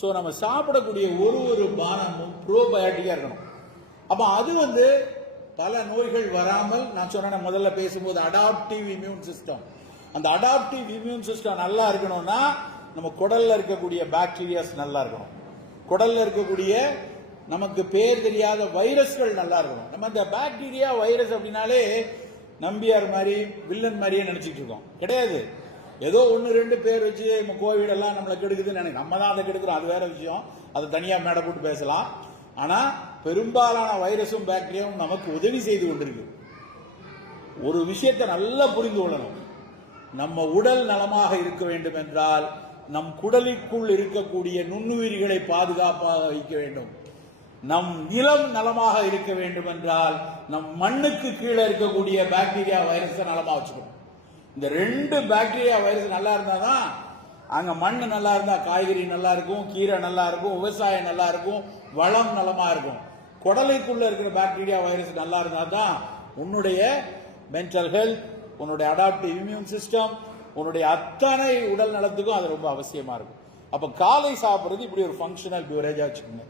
So நம்ம சாப்பிடக்கூடிய ஒரு ஒரு பானமும் ப்ரோபயோட்டிக்காக இருக்கணும். அப்போ அது வந்து பல நோய்கள் வராமல் நான் சொன்னேன் முதல்ல பேசும்போது அடாப்டிவ் இம்யூன் சிஸ்டம் அந்த அடாப்டிவ் இம்யூன் சிஸ்டம் நல்லா இருக்கணும்னா நம்ம குடல்ல இருக்கக்கூடிய பாக்டீரியாஸ் நல்லா இருக்கணும். குடல்ல இருக்கக்கூடிய நமக்கு பேர் தெரியாத வைரஸ்கள் நல்லா இருக்கணும். நம்ம இந்த பாக்டீரியா வைரஸ் அப்படின்னாலே நம்பியார் மாதிரி வில்லன் மாதிரியே நினைச்சிட்டு இருக்கோம். கிடையாது. ஏதோ ஒன்று ரெண்டு பேர் வச்சு நம்ம கோவிடெல்லாம் நம்மளை கெடுக்குதுன்னு நினைக்கிறோம் நம்ம தான் அதை கெடுக்கிறோம். அது வேற விஷயம். அதை தனியாக மேடை போட்டு பேசலாம். ஆனால் பெரும்பாலான வைரஸும் பாக்டீரியாவும் நமக்கு உதவி செய்து கொண்டிருக்கு. ஒரு விஷயத்தை நல்லா புரிந்து கொள்ளணும். நம்ம உடல் நலமாக இருக்க வேண்டும் என்றால் நம் குடலுக்குள் இருக்கக்கூடிய நுண்ணுயிரிகளை பாதுகாப்பாக வைக்க வேண்டும். நம் நிலம் நலமாக இருக்க வேண்டும் என்றால் நம் மண்ணுக்கு கீழே இருக்கக்கூடிய பாக்டீரியா வைரஸை நலமாக வச்சுக்கணும். இந்த ரெண்டு பாக்டீரியா வைரஸ் நல்லா இருந்தாதான் அங்க மண் நல்லா இருந்தா காய்கறி நல்லா இருக்கும் கீரை நல்லா இருக்கும் விவசாயம் நல்லா இருக்கும் வளம் நலமா இருக்கும். குடலைக்குள்ள இருக்கிற பாக்டீரியா வைரஸ் நல்லா இருந்தா தான் உன்னுடைய மென்டல் ஹெல்த் உன்னுடைய அடாப்டிவ் இம்யூன் சிஸ்டம் உன்னுடைய அத்தனை உடல் நலத்துக்கும் அது ரொம்ப அவசியமா இருக்கும். அப்ப காலை சாப்பிட்றது இப்படி ஒரு ஃபங்க்ஷனல் பியூரேஜா வச்சுக்கோங்க.